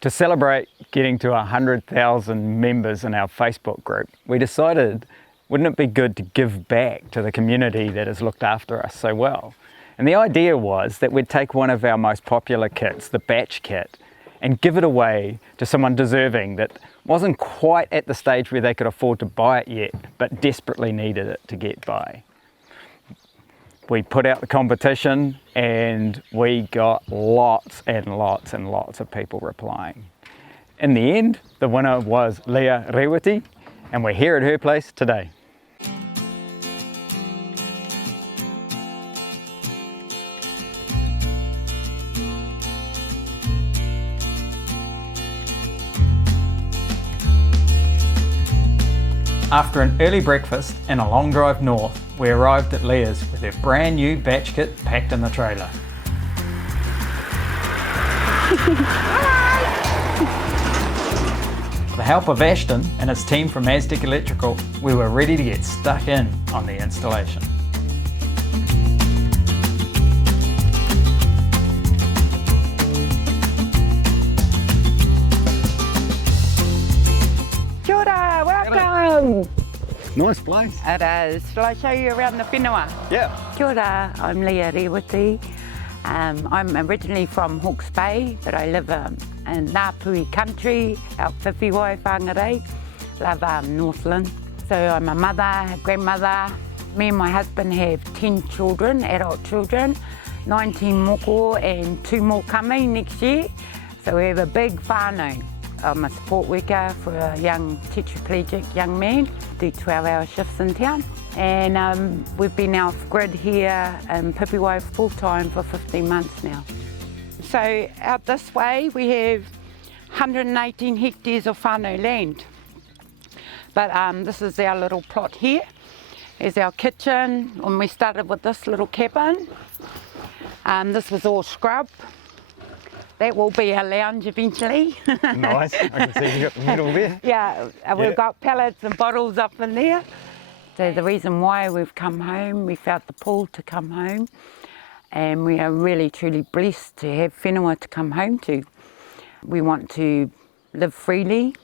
To celebrate getting to 100,000 members in our Facebook group, we decided, wouldn't it be good to give back to the community that has looked after us so well? And the idea was that we'd take one of our most popular kits, the batch kit, and give it away to someone deserving that wasn't quite at the stage where they could afford to buy it yet, but desperately needed it to get by. We put out the competition and we got lots and lots and lots of people replying. In the end, the winner was Leah and we're here at her place today. After an early breakfast and a long drive north, we arrived at Leah's with her brand new batch kit packed in the trailer. With the help of Ashton and his team from Aztec Electrical, we were ready to get stuck in on the installation. Nice place. It is. Shall I show you around the whenua? Yeah. Kia ora, I'm Leah Rewati. I'm originally from Hawke's Bay, but I live in Ngāpui country, out Whiwhiwai, Whangarei, love Northland. So I'm a mother, a grandmother. Me and my husband have 10 children, adult children, 19 moko and 2 more coming next year. So we have a big whānau. I'm a support worker for a young tetraplegic young man, do 12-hour shifts in town. And we've been off-grid here in Whiwhiwai full-time for 15 months now. So out this way we have 118 hectares of whānau land. But this is our little plot here. Here's our kitchen. When we started with this little cabin, this was all scrub. That will be our lounge eventually. Nice, I can see you got the middle there. Yeah, we've got pallets and bottles up in there. So the reason why we've come home, we felt the pull to come home, and we are really truly blessed to have whenua to come home to. We want to live freely,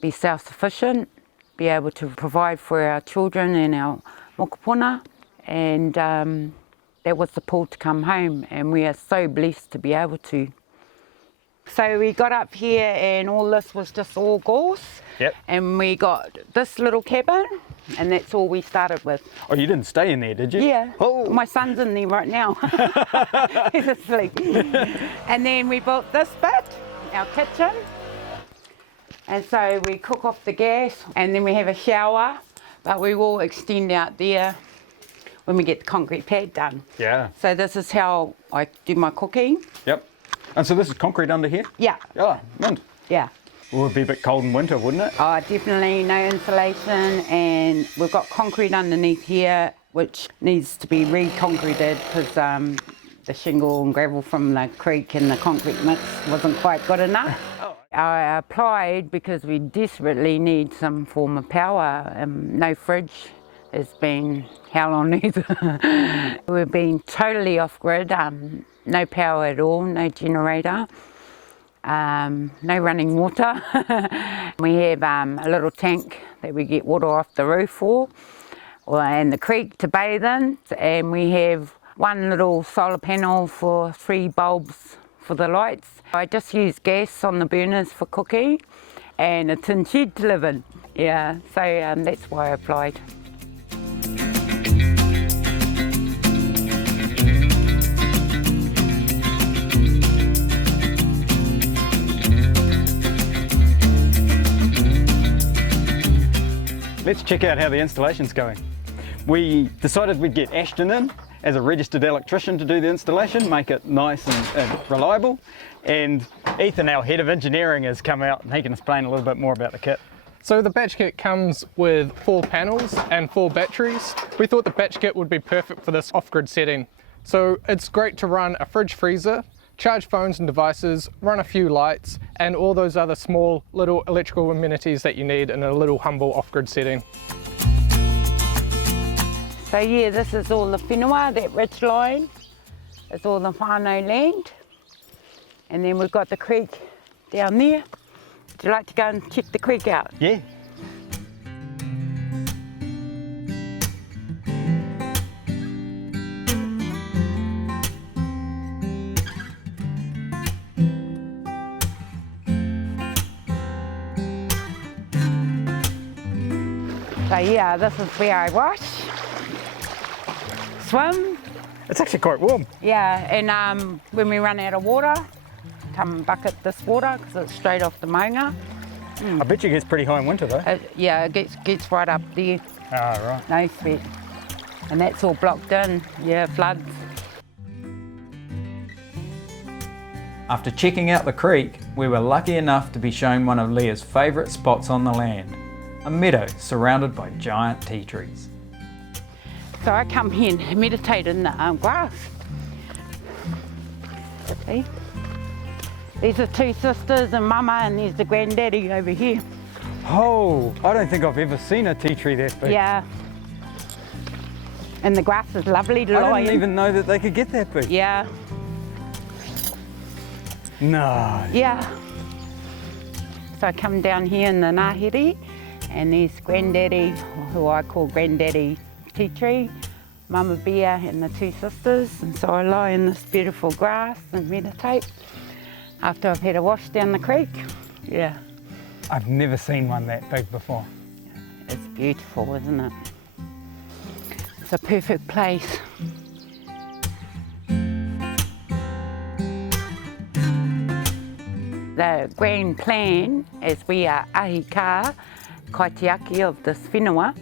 be self-sufficient, be able to provide for our children and our mokopuna, and that was the pull to come home, and we are so blessed to be able to. So we got up here and all this was just all gorse. Yep. And we got this little cabin, and that's all we started with. Oh, you didn't stay in there, did you? Yeah. Oh. My son's in there right now. He's asleep. And then we built this bit, our kitchen. And so we cook off the gas, and then we have a shower, but we will extend out there when we get the concrete pad done. Yeah. So this is how I do my cooking. Yep. And so this is concrete under here? Yeah. Oh, mint. Yeah. Well, it would be a bit cold in winter, wouldn't it? Oh, definitely no insulation, and we've got concrete underneath here which needs to be re-concreted because the shingle and gravel from the creek and the concrete mix wasn't quite good enough. I applied because we desperately need some form of power. No fridge. It's been hell on earth. We've been totally off-grid, no power at all, no generator, no running water. We have a little tank that we get water off the roof for, and the creek to bathe in, and we have one little solar panel for 3 bulbs for the lights. I just use gas on the burners for cooking and a tin shed to live in. Yeah, so that's why I applied. Let's check out how the installation's going. We decided we'd get Ashton in as a registered electrician to do the installation, make it nice and reliable. And Ethan, our head of engineering, has come out and he can explain a little bit more about the kit. So the batch kit comes with 4 panels and 4 batteries. We thought the batch kit would be perfect for this off-grid setting. So it's great to run a fridge freezer, charge phones and devices, run a few lights, and all those other small little electrical amenities that you need in a little humble off-grid setting. So yeah, this is all the whenua, that ridge line. It's all the whānau land. And then we've got the creek down there. Would you like to go and check the creek out? Yeah. So yeah, this is where I wash, swim. It's actually quite warm. Yeah, and when we run out of water, come and bucket this water because it's straight off the maunga. I bet you it gets pretty high in winter though. Yeah, it gets right up there. Ah, right. No sweat. And that's all blocked in, yeah, floods. After checking out the creek, we were lucky enough to be shown one of Leah's favourite spots on the land, a meadow surrounded by giant tea trees. So I come here and meditate in the grass. See? These are two sisters and mama, and there's the granddaddy over here. Oh, I don't think I've ever seen a tea tree that big. Yeah. And the grass is lovely to lie in. I didn't even know that they could get that big. Yeah. No. Yeah. So I come down here in the Ngāhere, and there's granddaddy, who I call granddaddy tea tree, mama bear and the two sisters, and so I lie in this beautiful grass and meditate after I've had a wash down the creek. Yeah. I've never seen one that big before. It's beautiful, isn't it? It's a perfect place. The grand plan, as we are ahika, kaitiaki of this whenua,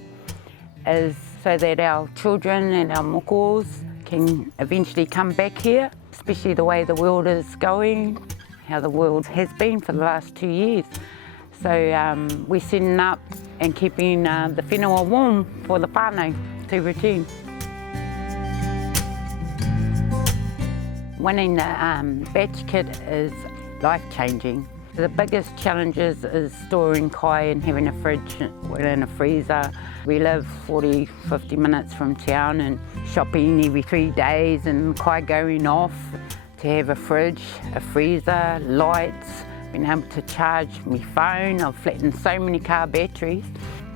is so that our children and our mokos can eventually come back here, especially the way the world is going, how the world has been for the last 2 years. So we're setting up and keeping the whenua warm for the Whānau to return. Winning the batch kit is life-changing. The biggest challenges is storing kai and having a fridge and a freezer. We live 40, 50 minutes from town and shopping every 3 days and kai going off. To have a fridge, a freezer, lights, being able to charge my phone. I've flattened so many car batteries.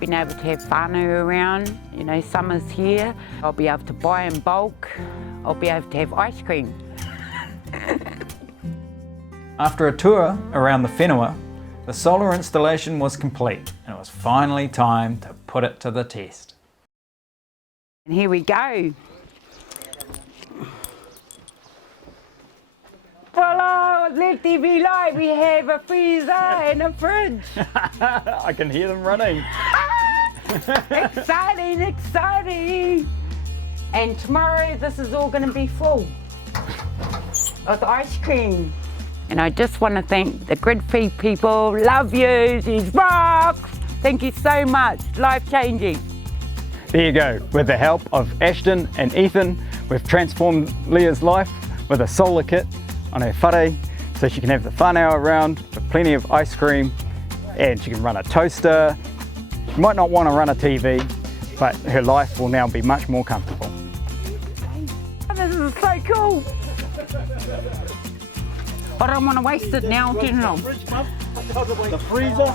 Being able to have whānau around, you know, summer's here. I'll be able to buy in bulk. I'll be able to have ice cream. After a tour around the whenua, the solar installation was complete and it was finally time to put it to the test. And here we go. Voila, let there be light. We have a freezer and a fridge. I can hear them running. Exciting, exciting. And tomorrow this is all going to be full of ice cream. And I just want to thank the GridFree people. Love you, she's rocks. Thank you so much, life-changing. There you go. With the help of Ashton and Ethan, we've transformed Leah's life with a solar kit on her whare, so she can have the whānau around with plenty of ice cream, and she can run a toaster. She might not want to run a TV, but her life will now be much more comfortable. This is so cool. I don't want to waste it now, do you know? The freezer.